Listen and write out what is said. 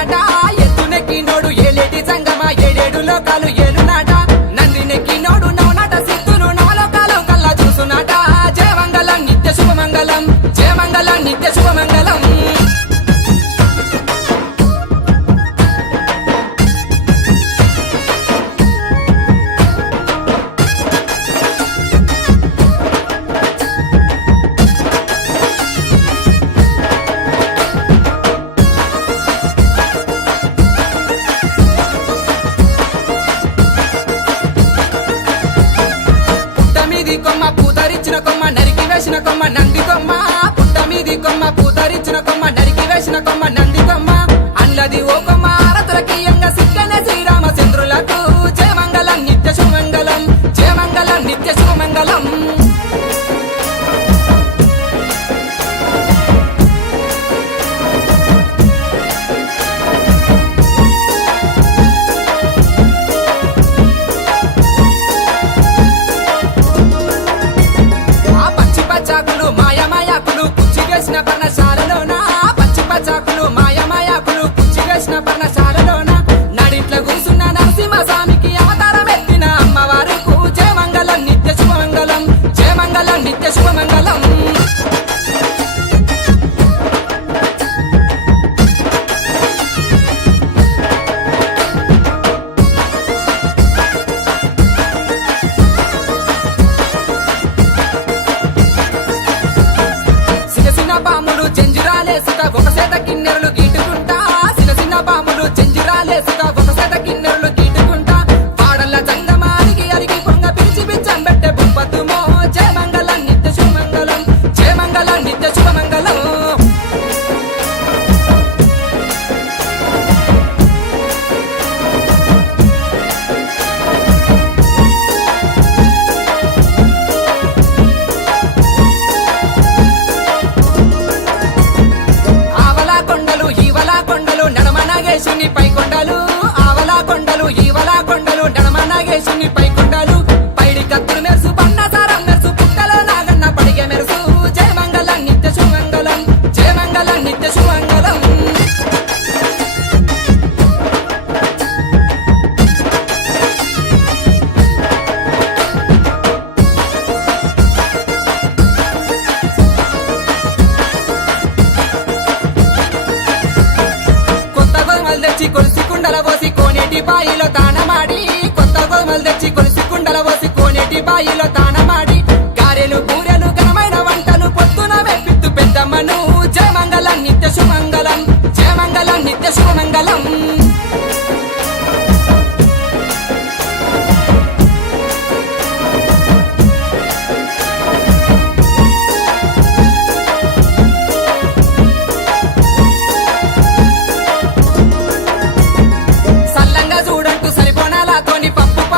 ఏలునాట ఎత్తునెక్కినోడు ఏలేటి సంగమ ఏడేడు లోకాలు ఏలునాట నందినెక్కినోడు నవనాట సిద్ధులు నవలోకాలు కల్లా చూసునాట జయమంగళం నిత్య శుభమంగళం జయమంగళం నిత్య శుభమంగళం కొమ్మ పూతరిచిన కొమ్మ నరికి వేసిన కొమ్మ నంది కొమ్మ పుట్ట మీది కొమ్మ పూతరిచిన కొమ్మ నరికి వేసిన కొమ్మ నంది కొమ్మ అన్నది ఓ కొమ్మ ఆరతులకీయంగా సిక్కనే శ్రీరామచంద్రులకు జయమంగళం నిత్య శుభమంగళం జయమంగళం నిత్య శుభమంగళం మాయమాయాకులు కుచ్చి వేసిన పర్ణశాలలోన పచ్చి పచ్చాకులు మాయమాయాకులు కుచ్చి వేసిన పర్ణశాలలోన నడిట్ల కూసున్న నరసింహస్వామికి అవతారం ఎత్తిన అమ్మవారుకు జయమంగళం నిత్య శుభమంగళం జయమంగళం నిత్య శుభమంగళం పాములు చెంజురాలేసుక ఒక సేత కిన్నెరలు గీటుకుంటా చిన్న పాములు చెంజురాలేసుక ఒక సేత కిన్నెరలు గీటుకుంటా పాడల్ల జంగమా అరిగి పొంగ పిలిచి బిచ్చం పెట్టే బొప్పతుమో జయమంగళం నిత్య శుభమంగళం జయమంగళం నిత్య శుభమంగళం నాగేశుని పై కొండలు ఆవలా కొండలు ఈవలా కొండలు నడమ నాగేశుని పై కొండలు పైడి కత్తులు మెరుసు పన్నసారం మెరుసు పుట్టలో నాగన్న పడిగే మెరుసు జయమంగళం నిత్య శుభమంగళం జయమంగళం నిత్య శుభమంగళం తెచ్చి కొలిసి కుండల పోసి కోనేటి బాయిలో తానమాడి కొత్త గోమలు తెచ్చి కొలిసి కుండల పోసి కోనేటి బాయిలో తానమాడి